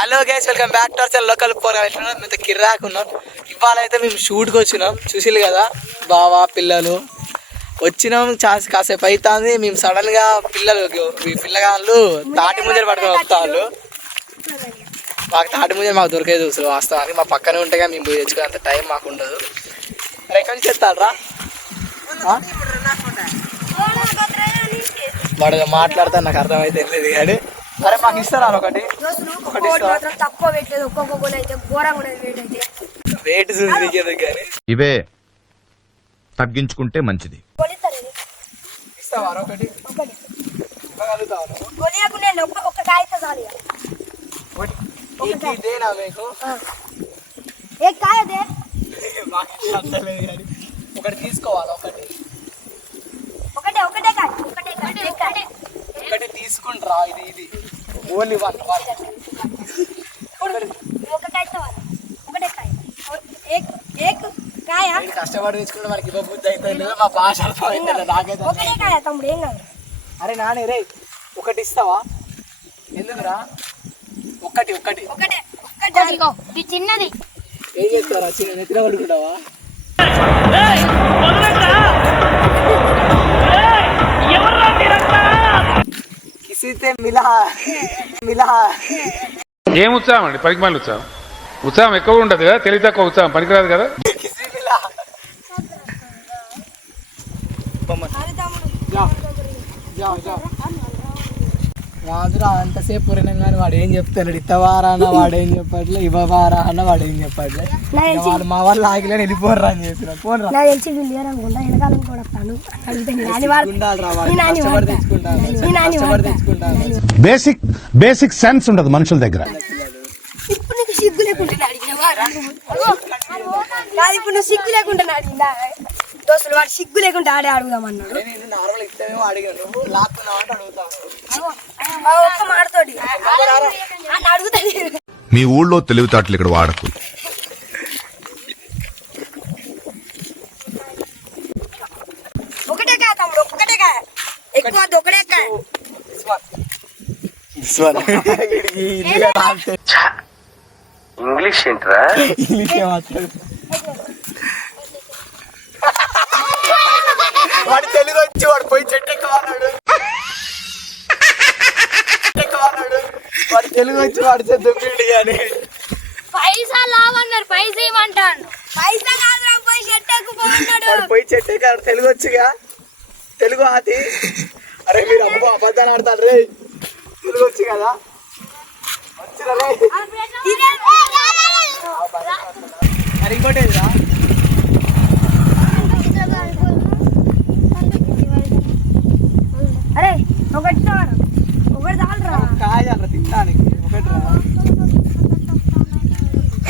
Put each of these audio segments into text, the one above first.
Hello guys welcome back to our local పోరాటం మేము కిర్రాకు ఉన్నాం. ఇవాళ అయితే మేము షూట్కి వచ్చినాం. చూసిల్లు కదా? బావా పిల్లలు. వచ్చినాం చాస్ కాసేపు అవుతుంది మేము సడన్గా పిల్లలు మీ పిల్లగాళ్ళు తాటి ముంజలు పట్టుకొని వస్తారు మాకు తాటి ముంజలు మాకు దొరికేది చూసు వాస్తవానికి మా పక్కనే ఉంటే మేము పోయి తెచ్చుకునేంత టైం మాకు ఉండదు. మరి ఎక్కడి నుంచి వాడు మాట్లాడతాను నాకు అర్థమైతే లేదు కానీ. సరే మాకు ఇస్తారా ఒకటి? ఒకటి తక్కువ పెట్టలేదు ఒక్కొక్క గోల్ అయితే ఘోరంగా ఉండేది వెయిట్ అయితే. రేటు చూసి దిగేది కానీ? ఇవే తగ్గించుకుంటే మంచిది. ఇస్తావా ఒకటి? ఒకటి. ఒక్క కాయతో చాలు. ఒకటి. ఏ ఒకటి తీసుకోవాలి ఒకటి? ఒకటే ఒకటే కాయ. ఒకటే కాయ. ఒకటి తీసుకుంటారా ఇది ఇది. Only one one. కష్టపడి తెచ్చుకుంటే మనకి ఇవ్వబుద్ధి అయితే మా భాష నాకైతే ఒకటే కాయ తమ్ముడు ఏం కాదు. అరే నాని రే ఒకటి ఇస్తావా? ఎందుకురా? ఒకటి ఒకటి ఒక్కటే చిన్నది. ఏం చేస్తారా చిన్న నెత్తిన పడుకుంటావా? ఏం ఉత్సాహం అండి? పనికి మళ్ళీ ఉత్సాహం. ఉత్సాహం ఎక్కువ ఉండదు కదా? తెలివి తక్కువ ఉత్సాహం. పనికిరాదు కదా? రాజురా అంతసేపు పురినాం కానీ వాడు ఏం చెప్తాడు ఇత్తవారా అన్న వాడు ఏం చెప్పట్లే ఇవ్వవారా అన్న వాడు ఏం చెప్పట్లే. వాళ్ళు మా వాళ్ళు ఆగిలే వెళ్ళిపోర్రా అని చెప్పిన పోన్రా. నాకు తెలిసి వీళ్ళు కూడా వస్తాను వాడు. వాడు? బేసిక్ బేసిక్ సెన్స్ ఉండదు మనుషుల దగ్గర. ఇప్పుడు నీకు సిగ్గు లేకుండా అడిగినవా ఇప్పుడు నువ్వు సిగ్గు లేకుండా అడిగిందా దోస్తులు వాడు సిగ్గు లేకుండా ఆడే అడుగుదామన్నాడు నేను నార్మల్ ఇస్తానేమో అడిగాను. నువ్వు లాక్కున్నావు అంటే అడుగుతాను ఆ ఒక్క మాటతోటి. అని అడుగుతాడు మీ ఊళ్ళో తెలివితేటలు ఇక్కడ వాడకు. ఒకటే తమ్ముడు ఎక్కువ ఒకటే ఇంగ్లీష్ ఏంట్రా? వాడు వాడు పోయి చెట్టు ఎక్కువన్నాడు ఎక్కువన్నాడు వాడు తెలుగు వచ్చి వాడు దుబ్బిండు కానీ పైసా లావన్నారు పైసా ఇవ్వమంటాను పైసా కాదురా పోయి షర్ట్ ఎక్కుపోతున్నాడు వాడు పోయి చెట్టు ఎక్కాడు తెలుగు వచ్చిగా. తెలుగు ఆతి. అరే మీరు అబ్బో అబద్ధాలు ఆడతారు రే. తెలుగు వచ్చి కదా? వచ్చిరా రే. మరి ఇంకోటి ఏదిరా అరే ఒకటి చాలు ఒకటి చాలరా కాయాలరా తినడానికి ఒకటి రా అరే తీసుకోమంటే వాడరే అదిలే ఈ బాబు, వాడు ఏ- వాడు ఏదో కష్టపడి రా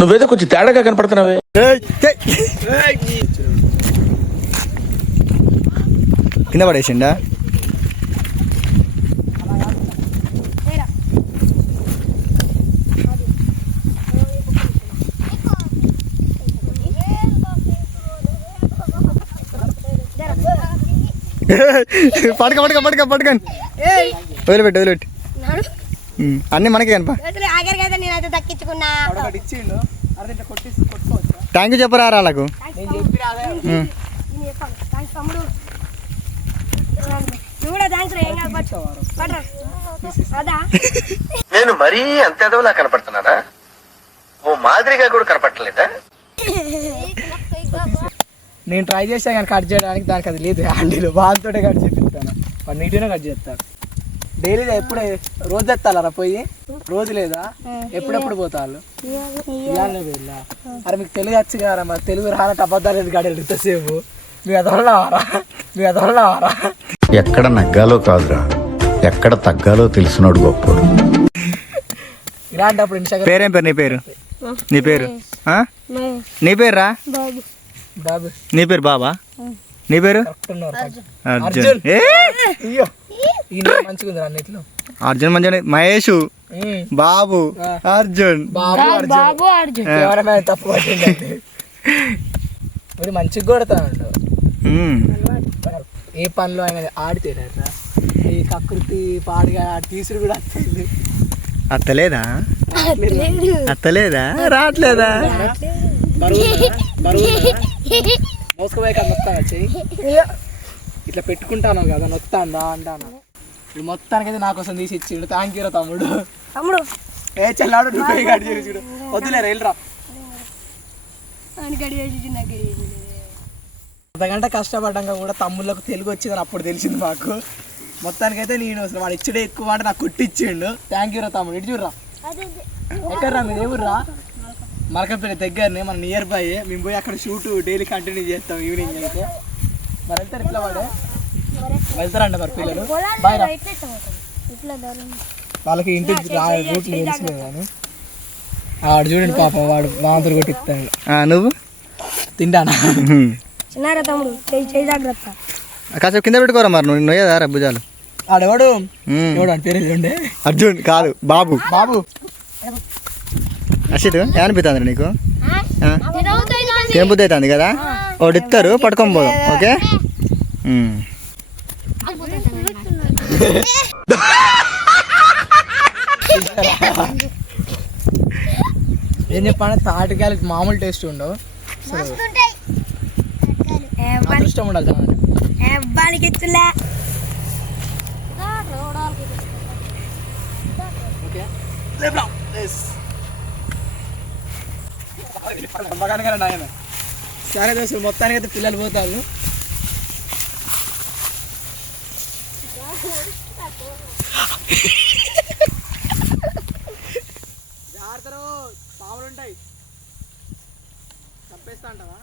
నువ్వేదో కొంచెం తేడాగా కనపడుతున్నావే. కింద పడేసిండా? పడక పడక పడక పడకండి వదిలిపెట్టి వదిలిపెట్టి. అన్నీ మనకి కనపా. ఆఖరికి అయితే దక్కించుకున్నా. థ్యాంక్ యూ చెప్పరా వాళ్ళకు నేను. నేను కాదు నేను మరీ అంత ఎదవలా కనపడుతున్నానా? ఓ మాదిరిగా కూడా కనపడలేదా నేను ట్రై చేసా కానీ కట్ చేయడానికి దానికి అది లేదు. హ్యాండిల్ వాళ్ళతోటే కట్ చేపిస్తాను. వాడు నీట్గానే కట్ చేస్తాను డైలీ ఎప్పుడే రోజు ఎత్తాలరా పోయి? రోజు లేదా? ఎప్పుడెప్పుడు పోతారు వెళ్ళా. అరే మీకు తెలుగు వచ్చు కదా మరి తెలుగు రానట్టు అబద్ధాలు ఎందుకు అడిగి ఎంతసేపు మీ అదొల్లవారా మీ అదొల్లవారా ఎక్కడ నగ్గాలో కాదురా. ఎక్కడ తగ్గాలో తెలిసినోడు గొప్పోడు. ఇలాంటప్పుడు ఇన్స్టాగ్రామ్ పేరేం పేరు నీ పేరు? నీ పేరు? నీ పేరు రా బాబు. బాబు. నీ పేరు బాబా? నీ పేరు? అర్జున్. అర్జున్. ఏ? మంచిగా ఉంది అన్నిట్లో అర్జున్ మంచి మహేష్ బాబు అర్జున్. బాబు అర్జున్. ఎవరైనా తప్పు మీరు మంచిగా కొడతాడు. ఏ పనిలో ఆయన ఆడితేనట్రా ఈ కకృతి పాడిగా తీసుడు కూడా వస్తుంది అత్తలేదా? అత్తలేదా. రావట్లేదా? బరువు బరువు మోసుకుపోయి కదా నొత్తాను చెయ్యి ఇట్లా పెట్టుకుంటాను కదా నొత్తాందా అంటాను? ఇప్పుడు మొత్తానికి అయితే నా కోసం తీసి ఇచ్చిండు. థ్యాంక్ యూ తమ్ముడు. తమ్ముడు. ఏ చెల్లాడు నువ్వే కట్ చేసి వద్దులే రైలురా గడి అర్ధగంట కష్టపడ్డాక కూడా తమ్ముళ్ళకు తెలుగు వచ్చిందని అప్పుడు తెలిసింది మాకు. మొత్తానికైతే నేను అసలు వాడు ఇచ్చుడే ఎక్కువ అంటే నాకు కొట్టిచ్చిండు. థ్యాంక్ యూ రా తమ్ముడు. ఇటు చూడరా. ఎక్కడరా మీరు ఏ ఊర్రా మరకంపల్లి దగ్గరనే మన నియర్ బై మేము పోయి అక్కడ షూట్ డైలీ కంటిన్యూ చేస్తాం ఈవినింగ్ అయితే. మరి వెళ్తారు ఇట్లా వాడే? వెళ్తారంట మరి పిల్లలు. వాళ్ళకి ఇంటికి రా రూట్లు కానీ. వాడు చూడండి పాప వాడు మాంతరు కొట్టిస్తాడు. ఆ, నువ్వు? తింటానా. చిన్నారా తమ్ముడు చేయి జాగ్రత్త కాసేపు కింద పెట్టుకోరా మరి నువ్వు నొయ్యదా రా భుజాలు? ఆడెవడు? అని పేరు ఉండే? అర్జున్ కాదు బాబు. బాబు. అర్షిత్ ఏమనిపిస్తుంది నీకు? తిన బుద్ధి అవుతుంది కదా? ఒకటి ఇస్తారు పట్టుకొని పోదాం ఓకే. ఏం చెప్పాను తాటికాయలకి మామూలు టేస్ట్ ఉండవు. అదృష్టం ఉండాలి. సరే దోస్తులు మొత్తానికి అయితే పిల్లలు పోతారు. జాగ్రత్త పావులు ఉంటాయి చంపేస్తా అంటావా?